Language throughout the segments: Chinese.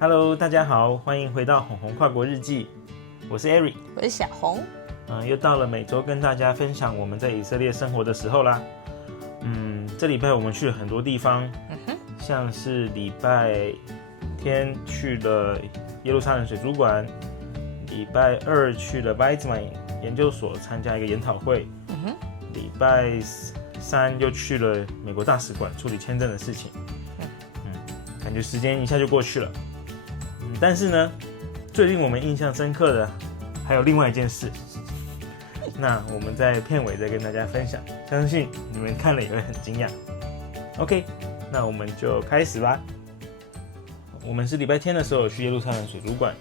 Hello， 大家好，欢迎回到红红跨国日记，我是 Ari， 我是小红。又到了每周跟大家分享我们在以色列生活的时候啦。这礼拜我们去了很多地方，像是礼拜天去了耶路撒冷水族馆，礼拜二去了 Weizmann 研究所参加一个研讨会，礼拜三又去了美国大使馆处理签证的事情，感觉时间一下就过去了。但是呢，最令我们印象深刻的还有另外一件事，那我们在片尾再跟大家分享，相信你们看了也会很惊讶。OK， 那我们就开始吧。我们是礼拜天的时候去耶路撒冷水族馆，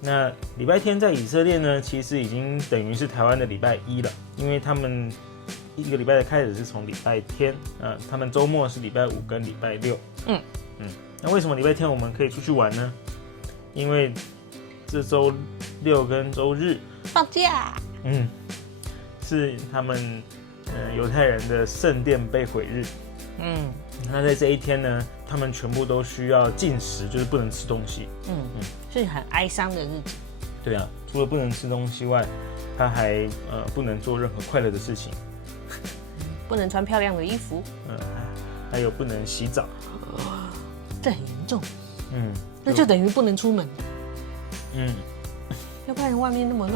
那礼拜天在以色列呢，其实已经等于是台湾的礼拜一了，因为他们一个礼拜的开始是从礼拜天，他们周末是礼拜五跟礼拜六，那为什么礼拜天我们可以出去玩呢？因为这周六跟周日放假，是他们犹太人的圣殿被毁日。那在这一天呢，他们全部都需要禁食，就是不能吃东西。是很哀伤的日子。对啊，除了不能吃东西外，他还不能做任何快乐的事情，不能穿漂亮的衣服，还有不能洗澡。这很严重。那就等于不能出门。要不然外面那么热。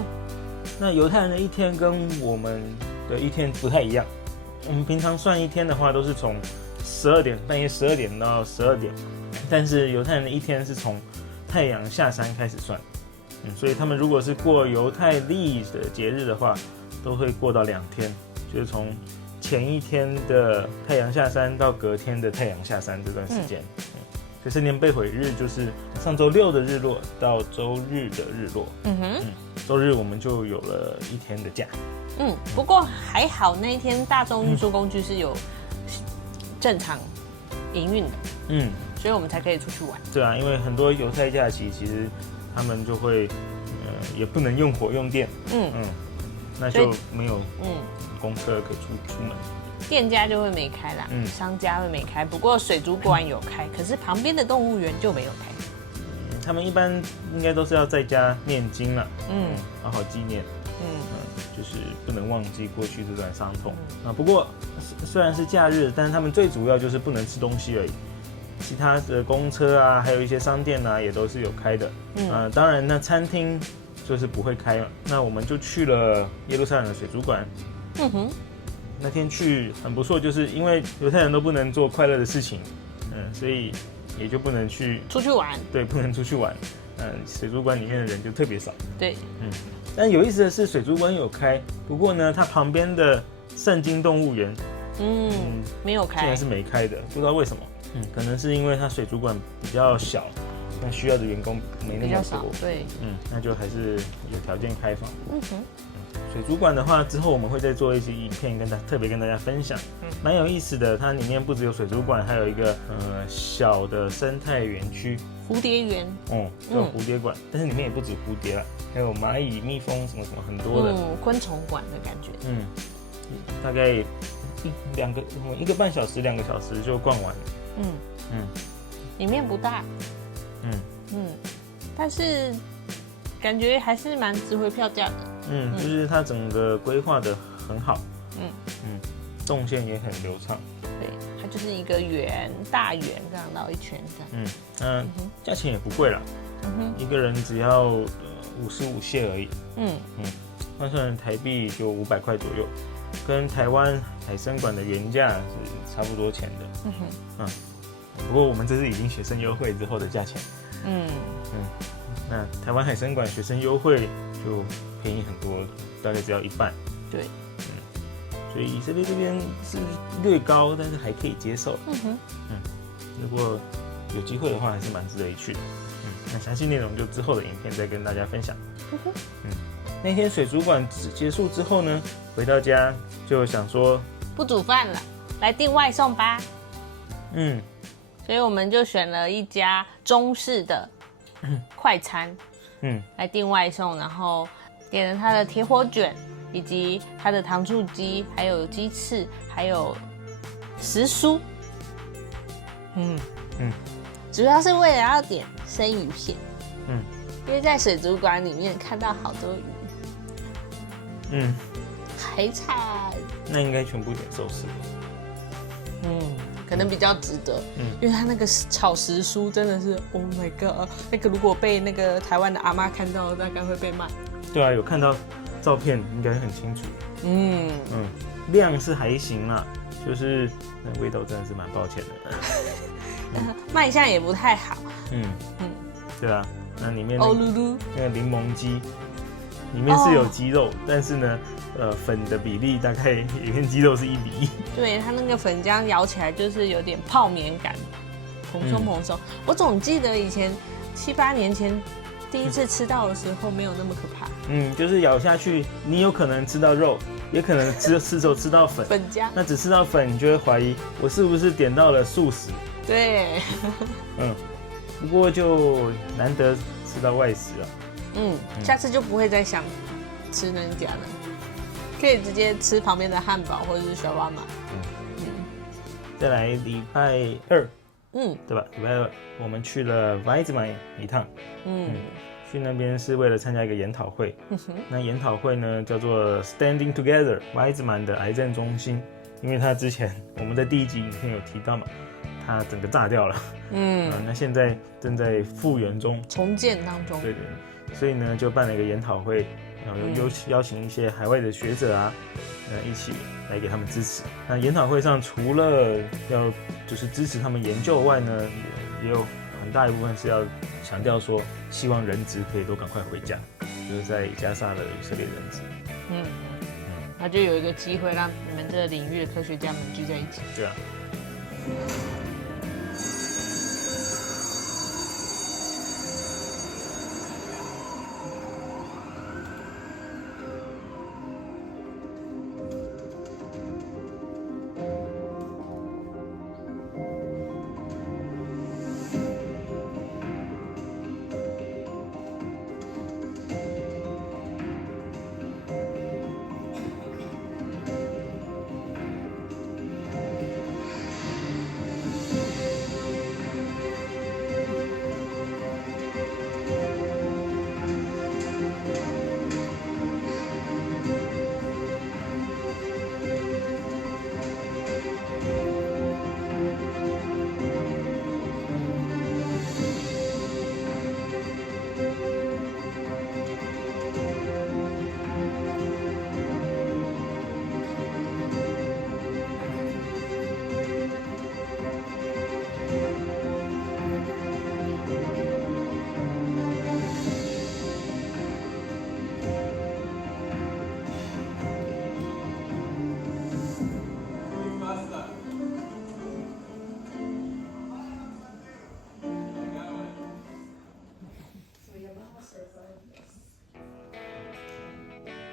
那犹太人的一天跟我们的一天不太一样。我们平常算一天的话，都是从半夜12点到12点，但是犹太人的一天是从太阳下山开始算。所以他们如果是过犹太历的节日的话，都会过到2天，就是从前一天的太阳下山到隔天的太阳下山这段时间。所以圣殿被毁日就是上周六的日落到周日的日落。周日我们就有了1天的假。不过还好那一天大众运输工具是有正常营运的。所以我们才可以出去玩。对啊，因为很多犹太假期其实他们就会也不能用火用电。那就没有公车可以出门。店家就会没开啦，商家会没开，不过水族馆有开，可是旁边的动物园就没有开。他们一般应该都是要在家念经啦，好好纪念，就是不能忘记过去这段伤痛。不过虽然是假日，但是他们最主要就是不能吃东西而已。其他的公车啊，还有一些商店啊，也都是有开的。当然那餐厅就是不会开嘛。那我们就去了耶路撒冷的水族馆。那天去很不错，就是因为犹太人都不能做快乐的事情，所以也就不能出去玩。对，不能出去玩。水族馆里面的人就特别少。对，但有意思的是，水族馆有开，不过呢，它旁边的圣经动物园，没有开，竟然是没开的，不知道为什么。可能是因为它水族馆比较小，那需要的员工没那么多。对，那就还是有条件开放。水族馆的话，之后我们会再做一些影片特别跟大家分享，蛮有意思的。它里面不只有水族馆，还有一个小的生态园区，蝴蝶园，叫蝴蝶馆，但是里面也不止蝴蝶啦，还有蚂蚁、蜜蜂什么很多的，昆虫馆的感觉。大概1个半小时、2个小时就逛完了。里面不大，但是感觉还是蛮值回票价的。就是它整个规划的很好，动线也很流畅。对，它就是一个大圆这样绕一圈这样。价钱也不贵啦，一个人只要55谢而已。换算台币就500块左右，跟台湾海参馆的原价是差不多钱的。不过我们这是已经学生优惠之后的价钱。那台湾海参馆学生优惠就便宜很多，大概只要1半。对，所以以色列这边是略高，但是还可以接受。如果有机会的话，还是蛮值得一去的。那详细内容就之后的影片再跟大家分享。那天水族馆结束之后呢，回到家就想说不煮饭了，来订外送吧。所以我们就选了一家中式的快餐，来订外送，然后点了它的铁火卷，以及它的糖醋鸡，还有鸡翅，还有时蔬。主要是为了要点生鱼片。因为在水族馆里面看到好多鱼。海产。那应该全部点寿司。可能比较值得。因为它那个炒时蔬真的是 ，Oh my god！ 那个如果被那个台湾的阿妈看到，大概会被骂。对啊，有看到照片，应该很清楚。量是还行啦，就是那味道真的是蛮抱歉的。卖相也不太好。对啊，那里面欧噜噜那个柠檬鸡，里面是有鸡肉，但是呢，粉的比例大概也跟鸡肉是1比1。对，它那个粉浆咬起来就是有点泡绵感，蓬松蓬松。我总记得以前7、8年前第一次吃到的时候没有那么可怕。就是咬下去，你有可能吃到肉，也可能吃到粉。粉浆。那只吃到粉，你就会怀疑我是不是点到了素食。对。不过就难得吃到外食了。下次就不会再想吃那家了，可以直接吃旁边的汉堡或者是小瓦玛。再来礼拜2，对吧？礼拜2我们去了 Weizmann 一趟。去那边是为了参加一个研讨会。那研讨会呢叫做 Standing Together Weizmann 的癌症中心，因为他之前我们在第1集影片有提到嘛。它整个炸掉了，那现在正在复原中，重建当中。对，所以呢就办了一个研讨会，然后邀请一些海外的学者啊，一起来给他们支持。那研讨会上除了要就是支持他们研究外呢，也有很大一部分是要强调说，希望人质可以都赶快回家，就是在加沙的以色列人质。那就有一个机会让你们这个领域的科学家们聚在一起。对啊。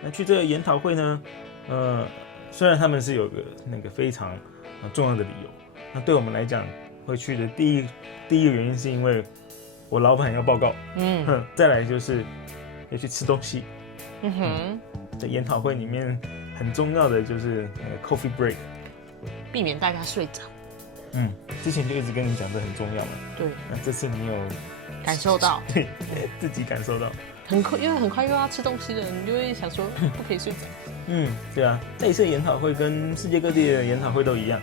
那去这个研讨会呢，虽然他们是有个那个非常重要的理由，那对我们来讲会去的第一个原因是因为我老板要报告，再来就是要去吃东西，在研讨会里面很重要的就是coffee break， 避免大家睡着。之前就一直跟你讲这很重要嘛。对。那这次你有感受到？对，自己感受到。很快，因为很快又要吃东西了，你就会想说不可以睡着。对啊，这一次研讨会跟世界各地的研讨会都一样，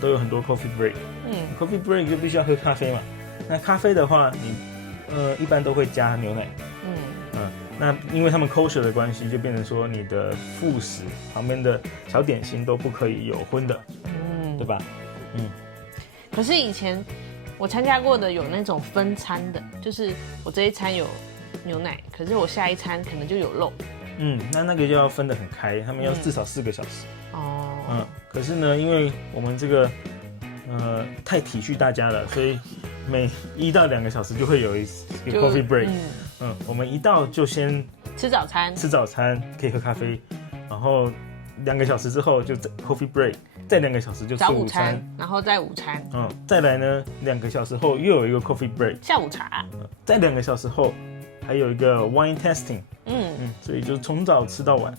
都有很多 coffee break。coffee break 就必须要喝咖啡嘛。那咖啡的话，你一般都会加牛奶。那因为他们 kosher 的关系，就变成说你的副食旁边的小点心都不可以有荤的，对吧？可是以前我参加过的有那种分餐的，就是我这一餐有牛奶，可是我下一餐可能就有肉。那个就要分得很开，他们要至少4个小时。可是呢，因为我们这个太体恤大家了，所以每1到2个小时就会有一个 coffee break。我们一到就先吃早餐，可以喝咖啡，然后2个小时之后就 coffee break， 再2个小时就吃午餐，然后再午餐。再来呢2个小时后又有一个 coffee break， 下午茶。再2个小时后还有一个 wine tasting。所以就从早吃到晚。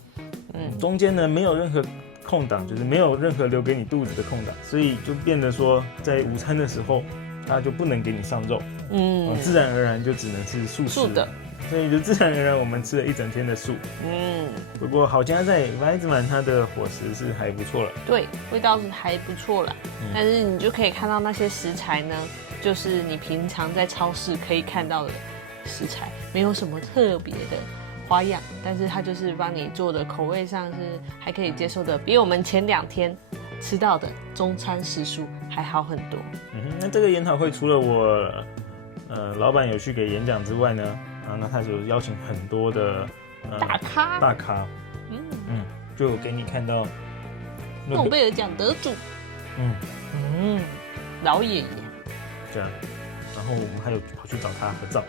中间呢没有任何空档，就是没有任何留给你肚子的空档，所以就变得说在午餐的时候它就不能给你上肉，自然而然就只能是素食的，所以就自然而然我们吃了一整天的素。不过好家在Weizmann它的伙食是还不错了，对，味道是还不错了，但是你就可以看到那些食材呢，就是你平常在超市可以看到的食材，没有什么特别的花样，但是它就是帮你做的口味上是还可以接受的，比我们前2天吃到的中餐食蔬还好很多。那这个研讨会除了我老板有去给演讲之外呢，那他就邀请很多的大咖，就给你看到诺贝尔奖得主，老演员，这样，然后我们还有跑去找他合照，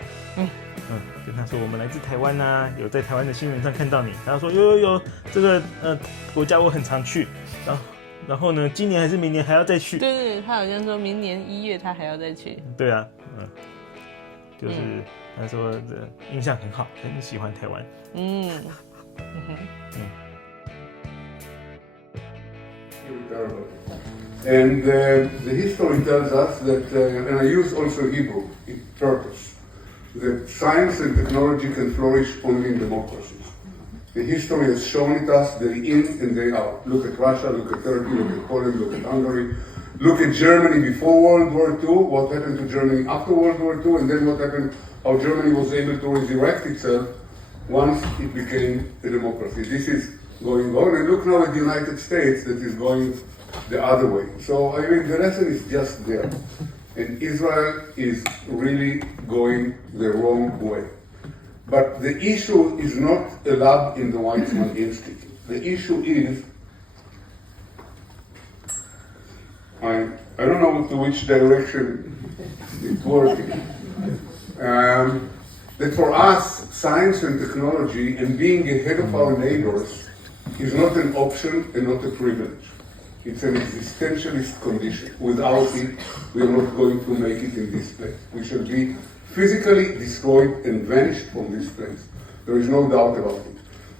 跟他说我们来自台湾呐，有在台湾的新闻上看到你，他说有，这个国家我很常去，然后呢，今年还是明年还要再去，对，他好像说明年1月他还要再去，对啊，就是他说的印象很好，很喜欢台湾，And the history tells us that, and I use also Hebrew in purpose, that science and technology can flourish only in democracies. The history has shown it us day in and day out. Look at Russia, look at Turkey, look at Poland, look at Hungary, look at Germany before World War II, what happened to Germany after World War II, and then what happened, how Germany was able to resurrect itself once it became a democracy. This is going on, and look now at the United States that is going the other way. So, I mean, the lesson is just there. And Israel is really going the wrong way. But the issue is not a lab in the Weizmann Institute. The issue is, I don't know to which direction it's working. That for us, science and technology and being ahead of our neighbors is not an option and not a privilege. It's an existentialist condition. Without it, we are not going to make it in this place. We shall be physically destroyed and vanished from this place. There is no doubt about it.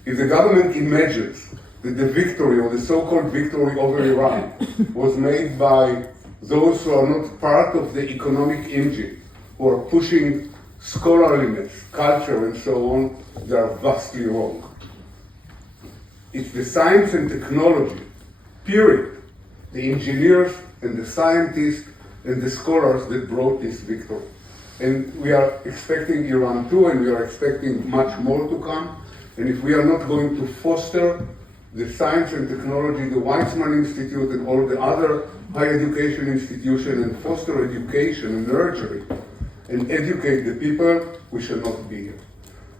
If the government imagines that the victory or the so-called victory over Iran was made by those who are not part of the economic engine, who are pushing scholarliness, culture, and so on, they are vastly wrong. It's the science and technology, period, the engineers and the scientists and the scholars that brought this victory. And we are expecting Iran too, and we are expecting much more to come. And if we are not going to foster the science and technology, the Weizmann Institute and all the other higher education institutions, and foster education and nurture it, and educate the people, we shall not be here.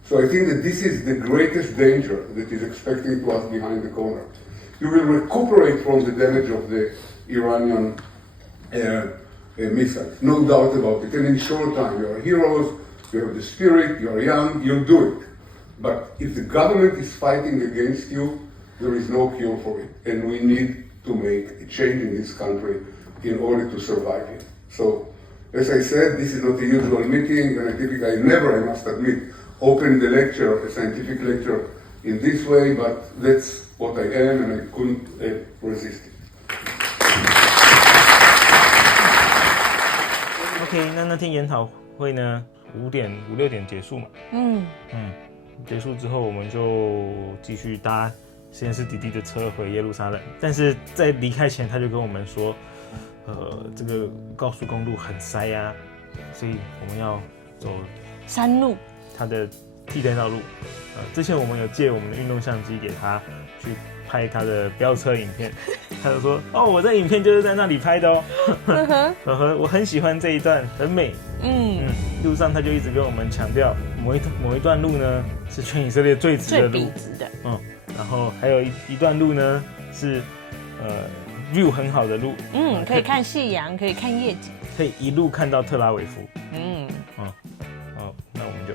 So I think that this is the greatest danger that is expecting to us behind the corner. You will recuperate from the damage of the Iranian missiles, no doubt about it. And in short time, you are heroes, you have the spirit, you are young, you'll do it. But if the government is fighting against you, there is no cure for it. And we need to make a change in this country in order to survive it. So, as I said, this is not a usual meeting, and I never, I must admit, open the lecture, a scientific lecture, in this way, but that's what I am, and I couldn't resist it. OK， 那天研讨会呢，5点、5、6点结束嘛。结束之后，我们就继续搭实验室弟弟的车回耶路撒冷。但是在离开前，他就跟我们说，这个高速公路很塞啊，所以我们要走山路，它的替代道路。之前我们有借我们的运动相机给他去拍他的飙车影片，他就说：“哦，我这影片就是在那里拍的哦。”我很喜欢这一段，很美。路上他就一直跟我们强调，某一段路呢是全以色列最直的路，最笔直的。然后还有一段路呢是view 很好的路，可以看夕阳，可以看夜景，可以一路看到特拉维夫。那我们就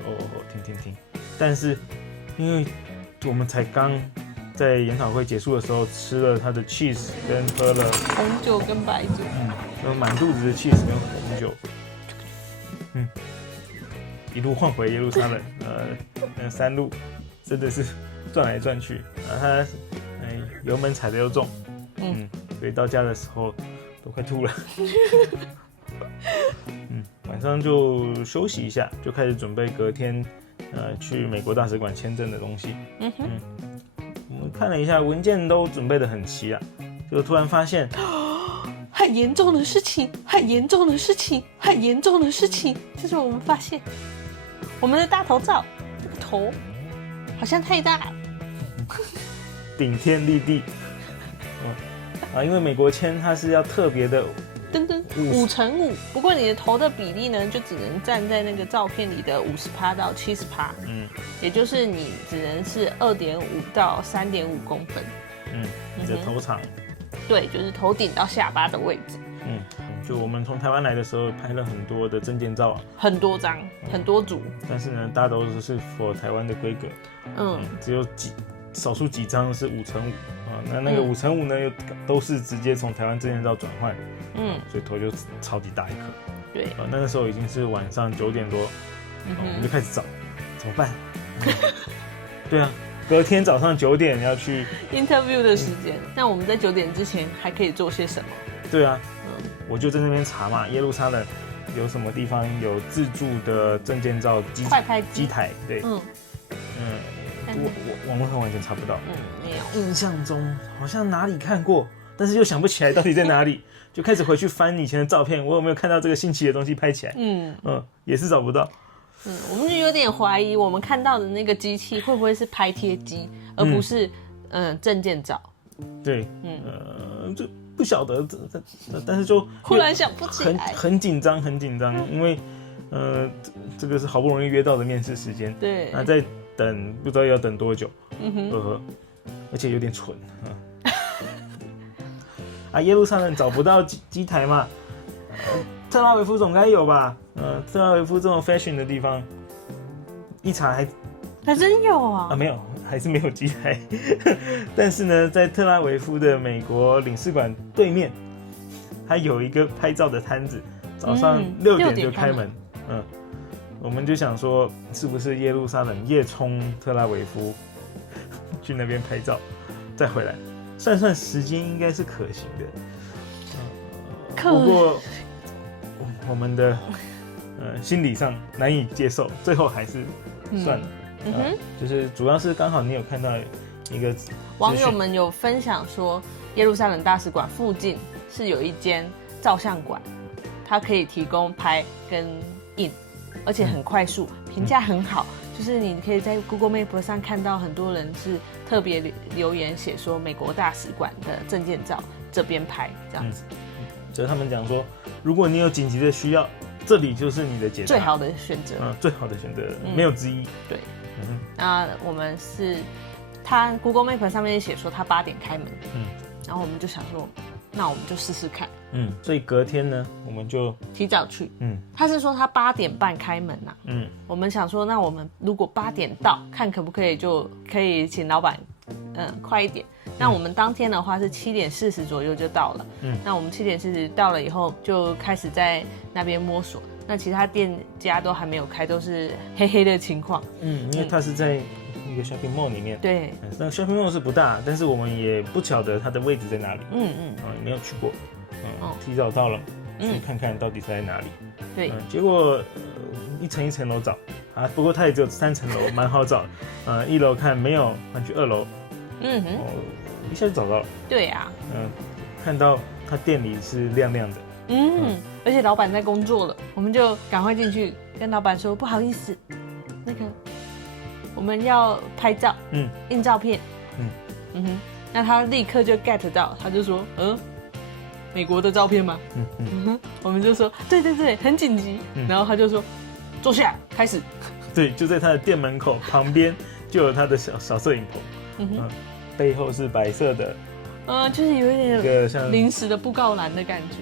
听。但是因为我们才刚在研讨会结束的时候吃了他的 cheese 跟喝了红酒跟白酒，有满肚子的 cheese 跟红酒，一路晃回耶路撒冷，那山路真的是转来转去，他油门踩得又重，所以到家的时候都快吐了。晚上就休息一下，就开始准备隔天去美国大使馆签证的东西。我们看了一下文件都准备得很齐啊，就突然发现很严重的事情，很严重的事情，很严重的事情，就是我们发现我们的大头照这个头好像太大，顶天立地。因为美国签它是要特别的5×5，不过你的头的比例呢，就只能站在那个照片里的50%到70%，也就是你只能是2.5到3.5公分，你的头长，对，就是头顶到下巴的位置，就我们从台湾来的时候拍了很多的证件照，很多张，很多组，但是呢，大多都是 for 台湾的规格，只有少数几张是5×5。那个5×5呢，又都是直接从台湾证件照转换，所以头就超级大一颗。对，那个时候已经是晚上9点多，我们就开始找怎么办？对啊，隔天早上9点要去 interview 的时间，那我们在9点之前还可以做些什么？对啊，我就在那边查嘛，耶路撒冷有什么地方有自助的证件照快拍机台？对，我网络上完全查不到，没有。印象中好像哪里看过，但是又想不起来到底在哪里，就开始回去翻以前的照片，我有没有看到这个新奇的东西拍起来？也是找不到。我们就有点怀疑，我们看到的那个机器会不会是拍贴机，而不是证件照？对，就不晓得，但是就忽然想不起来，很紧张，很紧张，因为这个是好不容易约到的面试时间，对，那在等不知道要等多久，而且有点蠢耶路撒冷找不到机台嘛，特拉维夫总该有吧？特拉维夫这种 fashion 的地方，一查还真有啊！没有，还是没有机台。但是呢，在特拉维夫的美国领事馆对面，它有一个拍照的摊子，早上6点就开门。我们就想说，是不是耶路撒冷夜冲特拉维夫，去那边拍照，再回来，算时间应该是可行的。不过我们的心理上难以接受，最后还是算了。就是主要是刚好你有看到一个网友们有分享说，耶路撒冷大使馆附近是有一间照相馆，它可以提供拍跟印。而且很快速，评价很好，就是你可以在 Google Map 上看到很多人是特别留言写说美国大使馆的证件照这边拍这样子。就是他们讲说，如果你有紧急的需要，这里就是你的解答，最好的选择。最好的选择，没有之一。对，那我们是他 Google Map 上面写说他8点开门，然后我们就想说，那我们就试试看。所以隔天呢，我们就提早去。他是说他8点半开门呐。我们想说，那我们如果8点到，看可不可以就可以请老板，快一点。那我们当天的话是7点40左右就到了。那我们7点40到了以后，就开始在那边摸索。那其他店家都还没有开，都是黑黑的情况。因为它是在一个 shopping mall 里面。对，那 shopping mall 是不大，但是我们也不晓得它的位置在哪里。也没有去过。提早到了，去看看到底是在哪里。对，结果一层一层楼找不过它也只有3层楼，蛮好找。1楼看没有，换去2楼，一下就找到了。对呀，看到他店里是亮亮的，而且老板在工作了，我们就赶快进去跟老板说不好意思，那个我们要拍照，印照片，那他立刻就 get 到，他就说美国的照片吗？我们就说对，很紧急。然后他就说坐下开始。对，就在他的店门口旁边就有他的小摄影棚，背后是白色的，就是有一点一个像临时的布告栏的感觉，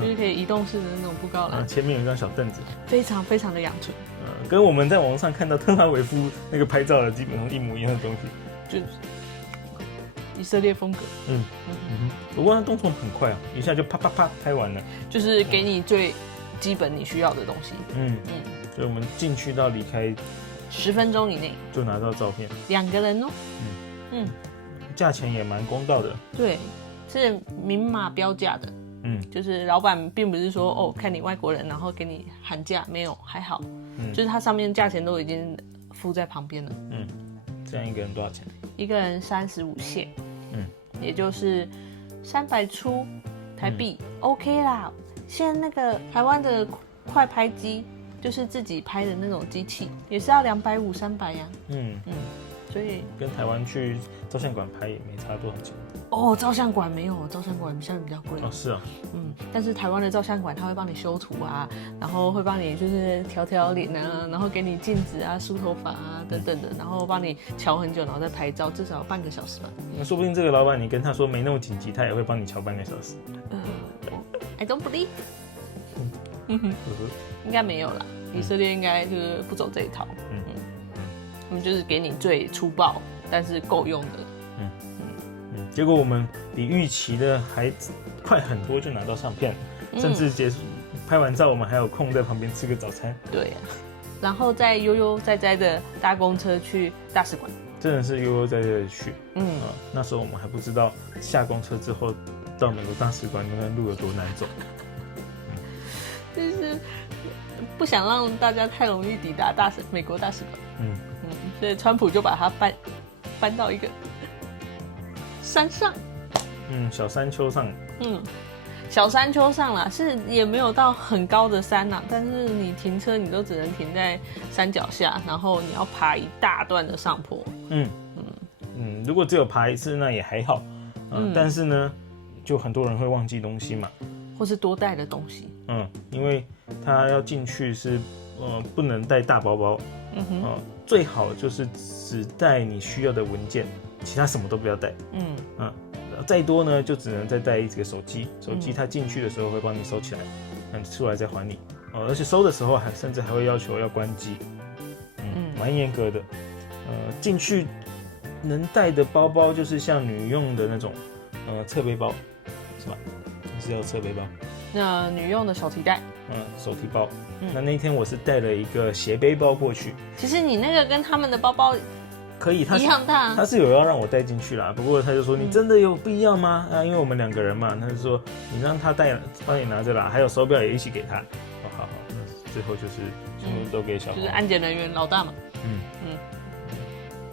就是可以移动式的那种布告栏，前面有一张小凳子，非常非常的阳春，跟我们在网上看到特拉维夫那个拍照的基本上一模一样的东西，就是以色列风格。不过那动作很快一下就啪啪啪拍完了，就是给你最基本你需要的东西。所以我们进去到离开10分钟以内就拿到照片，2个人哦。价钱也蛮公道的。对，是明码标价的。就是老板并不是说哦看你外国人然后给你喊价，没有，还好，就是它上面价钱都已经附在旁边了。这样一个人多少钱？一个人35现，也就是300出台币，OK 啦。现在那个台湾的快拍机，就是自己拍的那种机器，也是要250、300呀。所以跟台湾去照相馆拍也没差多少钱。哦，照相馆没有，照相馆相对比较贵。哦，是啊。但是台湾的照相馆他会帮你修图啊，然后会帮你就是调脸啊，然后给你镜子啊、梳头发啊等等的，然后帮你瞧很久，然后再拍照，至少半个小时吧。那说不定这个老板你跟他说没那么紧急，他也会帮你瞧半个小时。I don't believe。应该没有啦，以色列应该就是不走这一套。他们就是给你最粗暴但是够用的。结果我们比预期的还快很多就拿到相片，甚至结束拍完照，我们还有空在旁边吃个早餐。对啊，然后再悠悠哉哉的搭公车去大使馆，真的是悠悠哉哉的去。那时候我们还不知道下公车之后到美国大使馆那段路有多难走。就是不想让大家太容易抵达美国大使馆。所以川普就把它搬到一个山上，小山丘上，小山丘上啦，是也没有到很高的山啦，但是你停车你都只能停在山脚下，然后你要爬一大段的上坡。如果只有爬一次那也还好，但是呢，就很多人会忘记东西嘛，或是多带的东西。因为他要进去是不能带大包包，最好就是只带你需要的文件，其他什么都不要带。再多呢就只能再带一个手机，手机它进去的时候会帮你收起来，出来再还你。而且收的时候甚至还会要求要关机，蛮严格的。进去能带的包包就是像女用的那种侧背包，是吧？是叫侧背包。那女用的手提袋，手提包。那天我是带了一个斜背包过去。其实你那个跟他们的包包可以，一样大。他是有要让我带进去啦，不过他就说你真的有必要吗？因为我们2个人嘛，他就说你让他带，帮你拿着啦，还有手表也一起给他。好，那最后就是全部都给小黄。就是安检人员老大嘛。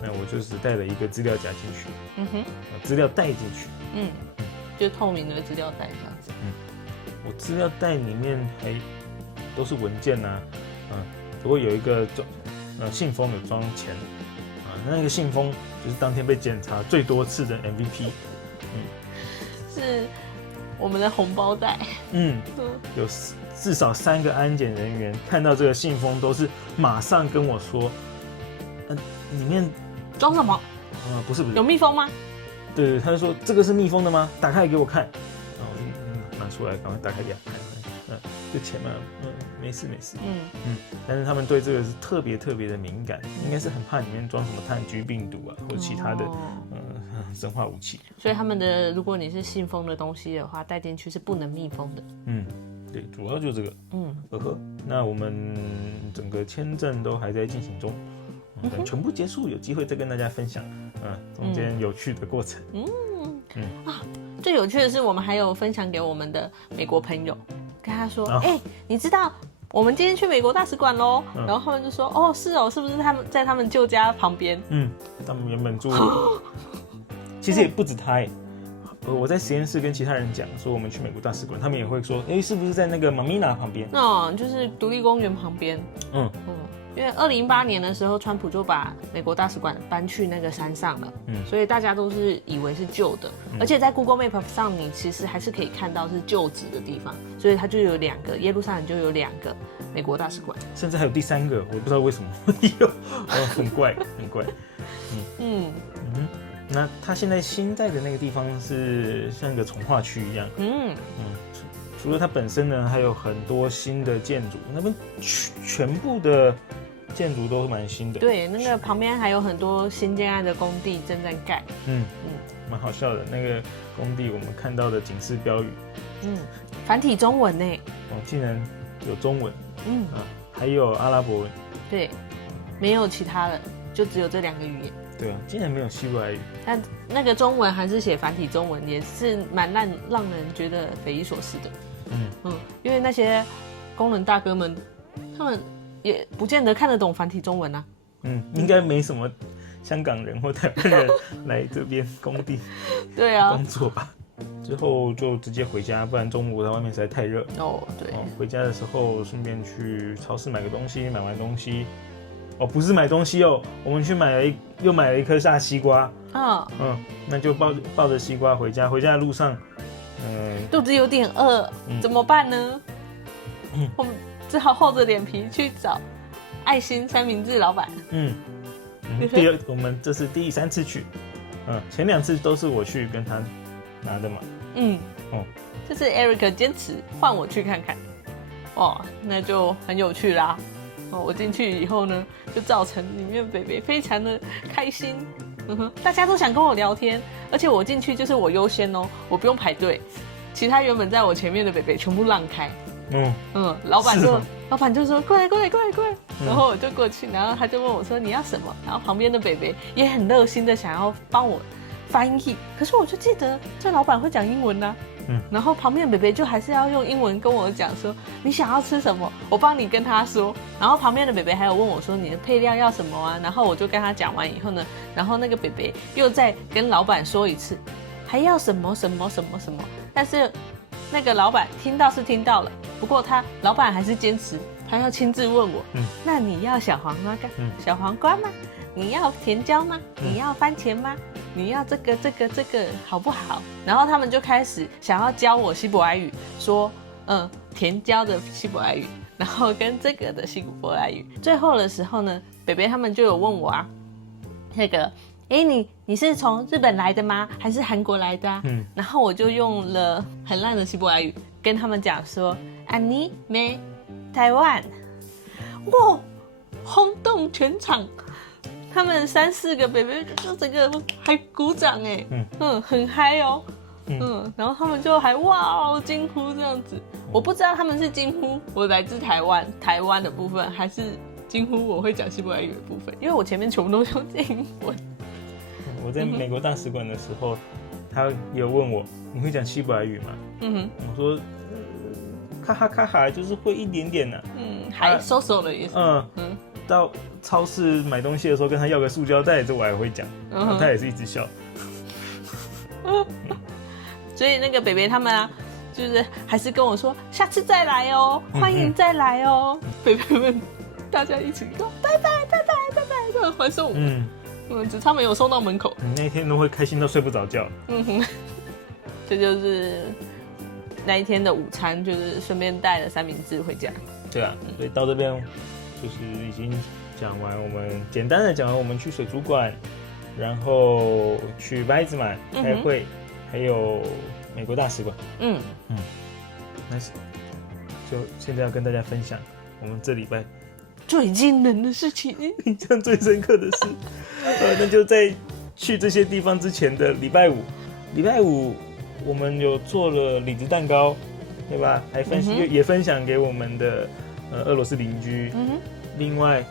那我就只带了一个资料夹进去，资料带进去，就透明的资料袋这样子。我资料袋里面还都是文件啊，不过有一个信封有装钱，那个信封就是当天被检查最多次的 MVP，是我们的红包袋，有至少3个安检人员看到这个信封都是马上跟我说，里面装什么？不是，有密封吗？对，他就说这个是密封的吗？打开来给我看。然后我就拿出来，赶快打开给他看。就钱嘛，没事。但是他们对这个是特别的敏感，应该是很怕里面装什么炭疽病毒啊，或其他的生化武器。所以他们的，如果你是信封的东西的话，带进去是不能密封的。对，主要就是这个。那我们整个签证都还在进行中。等全部结束，有机会再跟大家分享，中间有趣的过程。最有趣的是，我们还有分享给我们的美国朋友，跟他说，你知道我们今天去美国大使馆咯，然后他们就说，是不是他们在他们旧家旁边？他们原本住，其实也不止他我在实验室跟其他人讲说我们去美国大使馆，他们也会说，是不是在那个马米娜旁边？就是独立公园旁边。因为2008年的时候，川普就把美国大使馆搬去那个山上了，所以大家都是以为是旧的，而且在 Google Map 上，你其实还是可以看到是旧址的地方，所以它就有2个，耶路撒冷就有2个美国大使馆，甚至还有第3个，我不知道为什么有，很怪。那它现在新在的那个地方是像一个从化区一样，除了它本身呢，还有很多新的建筑，那边全部的建筑都蛮新的。对，那个旁边还有很多新建案的工地正在盖。蛮好笑的。那个工地我们看到的警示标语，繁体中文呢。竟然有中文。还有阿拉伯文。对，没有其他的，就只有这2个语言。对啊，竟然没有希伯来语。但那个中文还是写繁体中文，也是蛮让人觉得匪夷所思的。因为那些工人大哥们，他们也不见得看得懂繁体中文啊。应该没什么香港人或台湾人来这边工地对啊工作吧。之后就直接回家，不然中午在外面实在太热。对。回家的时候顺便去超市买个东西，买完东西，不是买东西我们去又买了一颗大西瓜。那就抱着西瓜回家。回家的路上，肚子有点饿，怎么办呢？我们只好厚着脸皮去找爱心三明治老板。我们这是第3次去，前2次都是我去跟他拿的嘛。这次 Eric 坚持换我去看看，那就很有趣啦。我进去以后呢，就造成里面北北非常的开心。大家都想跟我聊天，而且我进去就是我优先我不用排队，其他原本在我前面的北北全部让开。老板就说过来，然后我就过去，然后他就问我说你要什么，然后旁边的北北也很热心的想要帮我翻译，可是我就记得这老板会讲英文啊。然后旁边的北北就还是要用英文跟我讲说你想要吃什么，我帮你跟他说。然后旁边的北北还有问我说你的配料要什么啊，然后我就跟他讲完以后呢，然后那个北北又再跟老板说一次还要什么什么什么什么。但是那个老板听到是听到了，不过老板还是坚持他要亲自问我，那你要小黄瓜吗？你要甜椒吗？你要番茄吗？你要这个好不好？然后他们就开始想要教我希伯来语，说甜椒的希伯来语，然后跟这个的希伯来语。最后的时候呢，北北他们就有问我啊，那个你是从日本来的吗？还是韩国来的啊？然后我就用了很烂的希伯来语跟他们讲说你没台湾，哇，轰动全场。他们3、4个北北就整个还鼓掌很嗨然后他们就还哇惊呼这样子。我不知道他们是惊呼我来自台湾的部分，还是惊呼我会讲希伯来语的部分，因为我前面全部都用英文。我在美国大使馆的时候，他有问我你会讲希伯来语吗？我说卡哈卡哈，就是会一点点的。还收手的意思。到超市买东西的时候跟他要个塑胶袋，这我还会讲，他也是一直笑。所以那个北北他们啊，就是还是跟我说下次再来欢迎再来北北们大家一起说拜拜，就很欢送我。只差没有送到门口。那一天都会开心到睡不着觉。这就是那一天的午餐，就是顺便带了三明治回家。对啊，所以到这边就是已经简单的讲完我们去水族馆，然后去百子满开会，还有美国大使馆。那就现在要跟大家分享我们这礼拜最惊人的事情，印象最深刻的事。那就在去这些地方之前的礼拜五我们有做了李子蛋糕，对吧？还也分享给我们的俄罗斯邻居。另外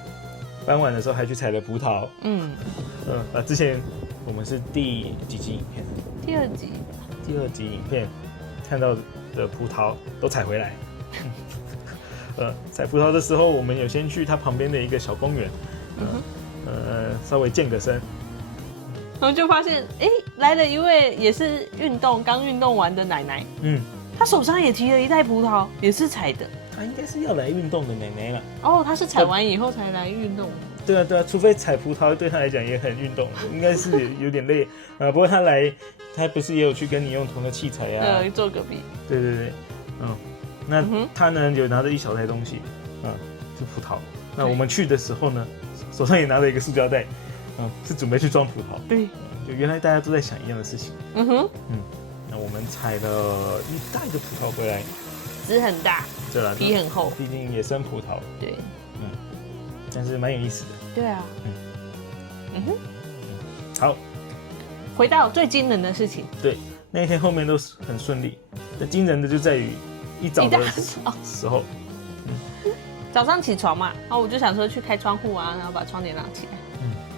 傍晚的时候还去采了葡萄。之前我们是第几集影片？第二集影片看到的葡萄都采回来。采葡萄的时候，我们有先去它旁边的一个小公园，稍微健个身，然后就发现，来了一位也是刚运动完的奶奶。她手上也提了一袋葡萄，也是采的。她应该是要来运动的奶奶了。她是采完以后才来运动。对啊，除非采葡萄对她来讲也很运动，应该是有点累。不过她不是也有去跟你用同个器材啊？坐隔壁。对。那她呢有拿着一小袋东西，是葡萄。那我们去的时候呢，手上也拿着一个塑胶袋，是准备去装葡萄。对，就原来大家都在想一样的事情。那我们采了一袋的葡萄回来，籽很大，对啦，皮很厚，毕竟野生葡萄。对，但是蛮有意思的。对啊，好，回到最惊人的事情。对，那一天后面都很顺利。那惊人的就在于一早的时候，早上起床嘛，然后我就想说去开窗户啊，然后把窗帘拉起来。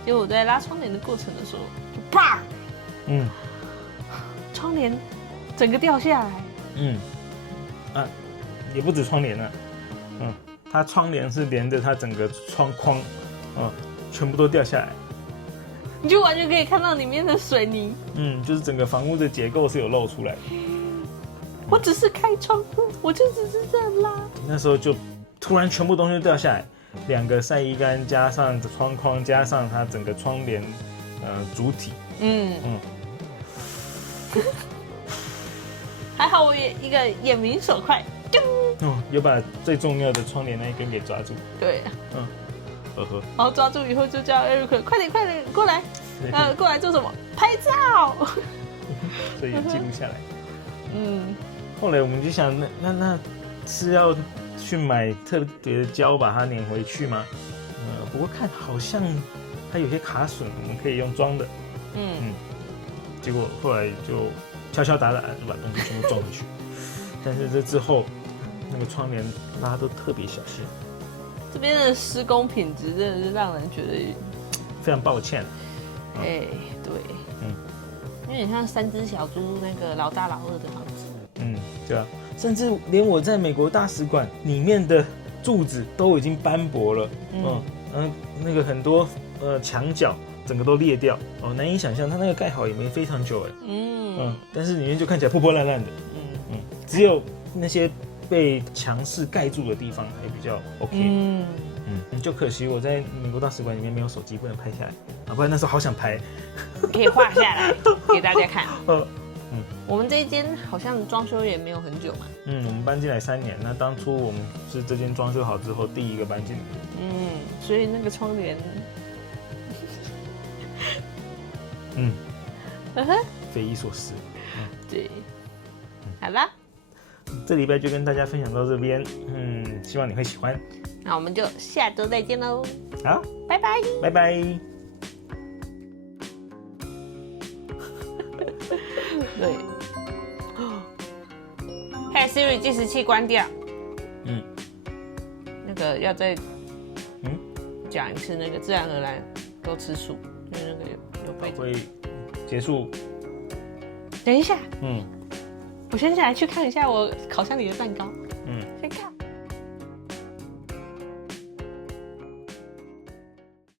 结果我在拉窗帘的过程的时候，就啪，窗帘整个掉下来。也不止窗帘啊，它窗帘是连着它整个窗框，全部都掉下来。你就完全可以看到里面的水泥。就是整个房屋的结构是有露出来的。我只是开窗户，我就只是这样拉。那时候就突然全部东西都掉下来，2个晒衣杆加上窗框加上它整个窗帘，主体。还好我也一个眼明手快，有把最重要的窗帘那一根给抓住。对，然后抓住以后就叫 Eric 快点过来，过来做什么？拍照。所以记录下来。后来我们就想，那是要去买特别的胶把它粘回去吗？不过看好像它有些卡榫，我们可以用装的。结果后来就敲敲打打就把东西全部装回去。但是这之后，那个窗帘拉都特别小心。这边的施工品质真的是让人觉得非常抱歉。对，有点像3只小猪那个老大老二的房子。对啊，甚至连我在美国大使馆里面的柱子都已经斑驳了。那个很多墙角整个都裂掉，难以想象，它那个盖好也没非常久哎。但是里面就看起来破破烂烂的。只有那些被强势盖住的地方还比较 OK。就可惜我在美国大使馆里面没有手机，不能拍下来不然那时候好想拍。可以画下来给大家看。我们这一间好像装修也没有很久嘛。我们搬进来3年，那当初我们是这间装修好之后第一个搬进来。所以那个窗帘，匪夷所思。对，好啦，这礼拜就跟大家分享到这边，希望你会喜欢。那我们就下周再见喽。好，拜拜，拜拜。对。嘿 Siri， 计时器关掉。那个要再讲一次，那个自然而然多吃素，因为那个有被会结束。等一下，我先下来去看一下我烤箱里的蛋糕。